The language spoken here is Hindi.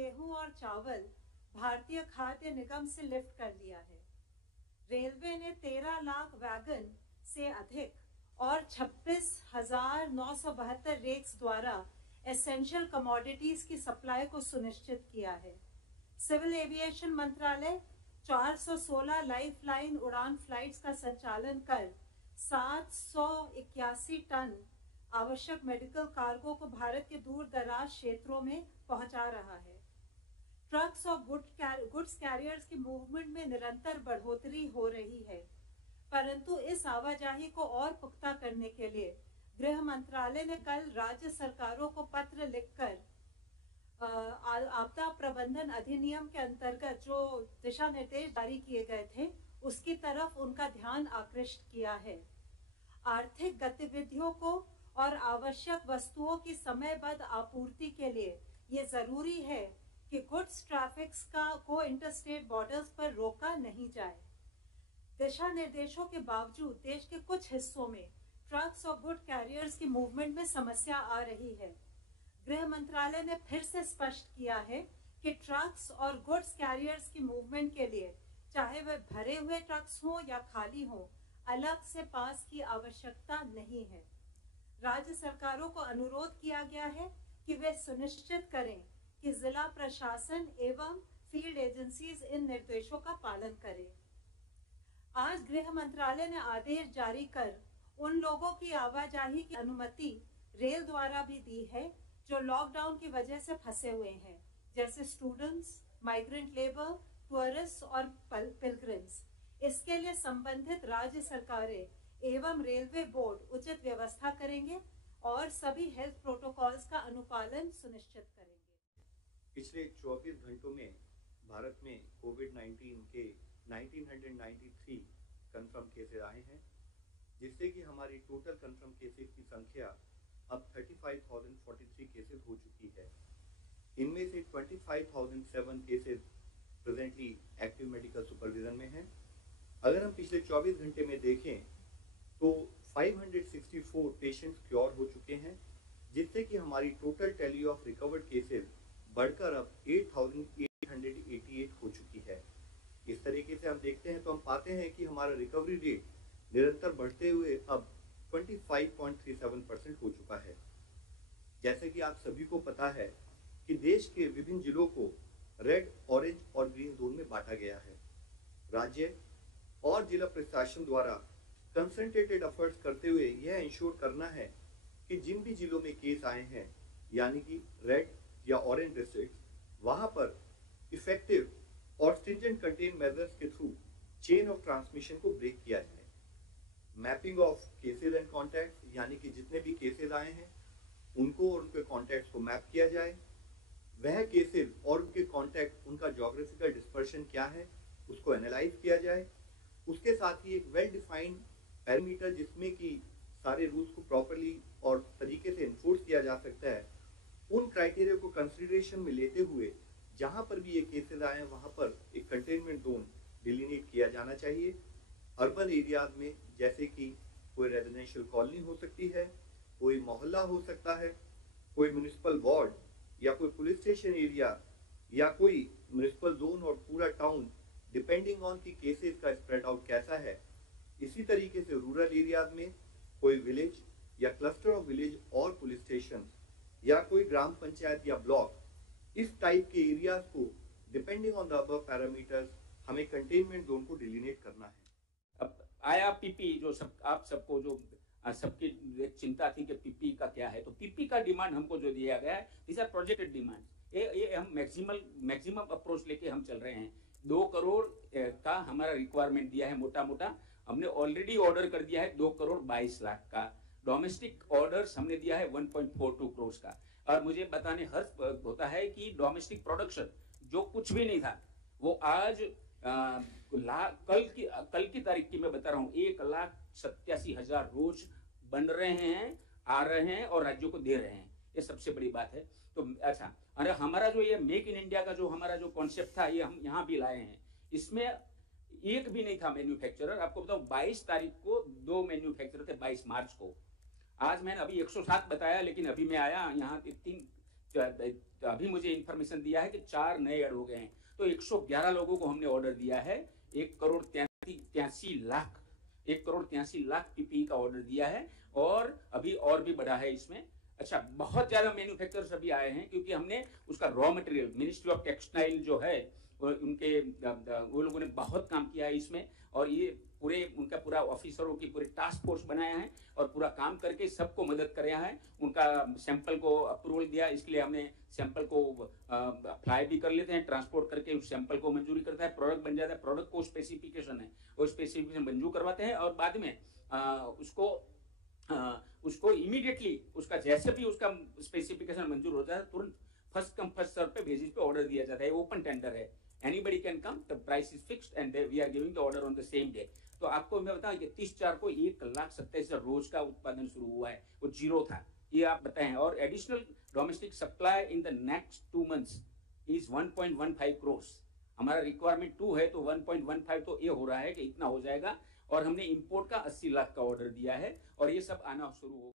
गेहूं और चावल भारतीय खाद्य निगम से लिफ्ट कर लिया है। रेलवे ने 13 लाख वैगन से अधिक और 26,972 रेक्स द्वारा एसेंशियल कमोडिटीज की सप्लाई को सुनिश्चित किया है। सिविल एविएशन मंत्रालय 416 लाइफलाइन उड़ान फ्लाइट्स का संचालन कर 781 टन आवश्यक मेडिकल कार्गो को भारत के दूर दराज क्षेत्रों में पहुंचा रहा है। ट्रक्स और गुड्स कैरियर्स की मूवमेंट में निरंतर बढ़ोतरी हो रही है, परंतु इस आवाजाही को और पुख्ता करने के लिए गृह मंत्रालय ने कल राज्य सरकारों को पत्र लिखकर आपदा प्रबंधन अधिनियम के अंतर्गत जो दिशा निर्देश जारी किए गए थे उसकी तरफ उनका ध्यान आकृष्ट किया है। आर्थिक गतिविधियों को और आवश्यक वस्तुओं की समयबद्ध आपूर्ति के लिए ये जरूरी है कि गुड्स ट्रैफिक को इंटरस्टेट बॉर्डर्स पर रोका नहीं जाए। दिशा निर्देशों के बावजूद देश के कुछ हिस्सों में ट्रक्स और गुड कैरियर्स की मूवमेंट में समस्या आ रही है। गृह मंत्रालय ने फिर से स्पष्ट किया है कि ट्रक्स और गुड्स कैरियर्स की मूवमेंट के लिए चाहे वह भरे हुए ट्रक्स हों या खाली हों, अलग से पास की आवश्यकता नहीं है। राज्य सरकारों को अनुरोध किया गया है कि वे सुनिश्चित करें कि जिला प्रशासन एवं फील्ड एजेंसीज इन निर्देशों का पालन करें। आज गृह मंत्रालय ने आदेश जारी कर उन लोगों की आवाजाही की अनुमति रेल द्वारा भी दी है जो लॉकडाउन की वजह से फंसे हुए हैं, जैसे स्टूडेंट्स, माइग्रेंट लेबर, टूरिस्ट और पिलग्रिम्स। इसके लिए संबंधित राज्य सरकारें एवं रेलवे बोर्ड उचित व्यवस्था करेंगे और सभी हेल्थ प्रोटोकॉल्स का अनुपालन सुनिश्चित करेंगे। पिछले 24 घंटों में भारत में कोविड-19 के 1993 कंफर्म केसेस आए हैं, जिससे कि हमारी टोटल कंफर्म केसेस की संख्या अब 35,043 केसेस हो चुकी है। इनमें से 25,007 cases presently active medical supervision में हैं। अगर हम पिछले 24 घंटे में देखें तो 564 पेशेंट्स क्योर हो चुके हैं, जिससे कि हमारी total tally of recovered cases बढ़कर अब 8,888 हो चुकी है। इस तरीके से हम देखते हैं तो हम पाते हैं कि हमारा रिकवरी रेट निरंतर बढ़ते हुए अब 25.37% हो चुका है। जैसे कि आप सभी को पता है कि देश के विभिन्न जिलों को रेड, ऑरेंज और ग्रीन जोन में बांटा गया है। राज्य और जिला प्रशासन द्वारा कंसंट्रेटेड एफर्ट्स करते हुए यह इंश्योर करना है कि जिन भी जिलों में केस आए हैं, यानी कि रेड या ऑरेंज डिस्ट्रिक्ट, वहां पर इफेक्टिव और स्ट्रिंजेंट कंटेन मेजर्स के थ्रू चेन ऑफ ट्रांसमिशन को ब्रेक किया जाए। Mapping of cases and contacts, यानी कि जितने भी केसेस आए हैं उनको और उनके कॉन्टैक्ट्स को मैप किया जाए। वह केसेस और उनके कॉन्टैक्ट, उनका ज्योग्राफिकल डिस्पर्शन क्या है, उसको एनालाइज किया जाए। उसके साथ ही एक वेल डिफाइंड पैरामीटर जिसमें कि सारे रूल्स को प्रॉपर्ली और तरीके से इन्फोर्स किया जा सकता है, उन क्राइटेरिया को कंसिडरेशन में लेते हुए जहां पर भी ये केसेस आए हैं वहां पर एक कंटेनमेंट जोन डिलिनेट किया जाना चाहिए। अर्बन एरियाज में जैसे कि कोई रेजिडेंशियल कॉलोनी हो सकती है, कोई मोहल्ला हो सकता है, कोई म्युनिसिपल वार्ड या कोई पुलिस स्टेशन एरिया या कोई म्युनिसिपल जोन और पूरा टाउन, डिपेंडिंग ऑन की केसेस का स्प्रेड आउट कैसा है। इसी तरीके से रूरल एरियाज में कोई विलेज या क्लस्टर ऑफ विलेज और पुलिस स्टेशन या कोई ग्राम पंचायत या ब्लॉक, इस टाइप के एरियाज को depending on the above parameters हमें कंटेनमेंट जोन को डिलिनेट करना है। अब आया पीपी, जो आप सबको जो सबकी चिंता थी कि पीपी का क्या है, तो पीपी का डिमांड हमको जो दिया गया है, दिस आर प्रोजेक्टेड डिमांड। ये हम मैक्सिमम अप्रोच लेके हम चल रहे हैं। 2 करोड़ का हमारा रिक्वायरमेंट दिया है मोटा मोटा। हमने ऑलरेडी ऑर्डर कर दिया है 2 करोड़ 22 लाख का। डोमेस्टिक ऑर्डर्स हमने दिया है 1.42 करोड़ का। और मुझे बताने हर्ष होता है कि डोमेस्टिक प्रोडक्शन जो कुछ भी नहीं था वो आज कल की तारीख की मैं बता रहा हूँ 1,87,000 रोज बन रहे हैं, आ रहे हैं और राज्यों को दे रहे हैं। ये सबसे बड़ी बात है। तो अच्छा, अरे हमारा जो ये मेक इन इंडिया का जो हमारा जो कॉन्सेप्ट था, ये हम यहाँ भी लाए हैं। इसमें एक भी नहीं था मैन्युफैक्चरर। आपको बताऊं 22 तारीख को 2 मैन्युफैक्चरर थे, 22 मार्च को। आज मैंने अभी 107 बताया, लेकिन अभी मैं आया यहाँ तो अभी मुझे इंफॉर्मेशन दिया है कि 4 नए ऐड हो गए हैं, तो 111 लोगों को हमने ऑर्डर दिया है। 1,83,00,000 पीपीई का ऑर्डर दिया है, और अभी और भी बढ़ा है इसमें। अच्छा, बहुत ज्यादा मैन्युफैक्चरर्स अभी आए हैं, क्योंकि हमने उसका raw material, ministry of textile जो है वो लोगों ने बहुत काम किया है इसमें, और ये उनका पूरा ऑफिसरों की पूरी टास्क फोर्स बनाया है और पूरा काम करके सबको मदद कराया है। उनका सैंपल को अप्रूवल दिया, इसलिए हमने सैंपल को अप्लाई भी कर लेते हैं, ट्रांसपोर्ट करके उस सैंपल को मंजूरी करता है, प्रोडक्ट बन जाता है। प्रोडक्ट को स्पेसिफिकेशन है, वो स्पेसिफिकेशन मंजूर करवाते हैं, और बाद में उसको इमीडिएटली उसका जैसे भी उसका स्पेसिफिकेशन मंजूर होता है, तुरंत फर्स्ट कम फर्स्ट सर्व पे बेसिस पे ऑर्डर दिया जाता है। ओपन टेंडर है, anybody can come, the price is fixed and we are giving the order on the same day. तो आपको मैं बताऊं कि 30/4 को 1,27,000 रोज का उत्पादन शुरू हुआ है, वो जीरो था, ये आप बताएं। और additional domestic supply in the next 2 months is 1.15 crores। हमारा रिक्वायरमेंट 2 है, तो 1.15 तो ये हो रहा है कि इतना हो जाएगा। और हमने इंपोर्ट का 80 लाख का ऑर्डर दिया है, और ये सब आना शुरू हो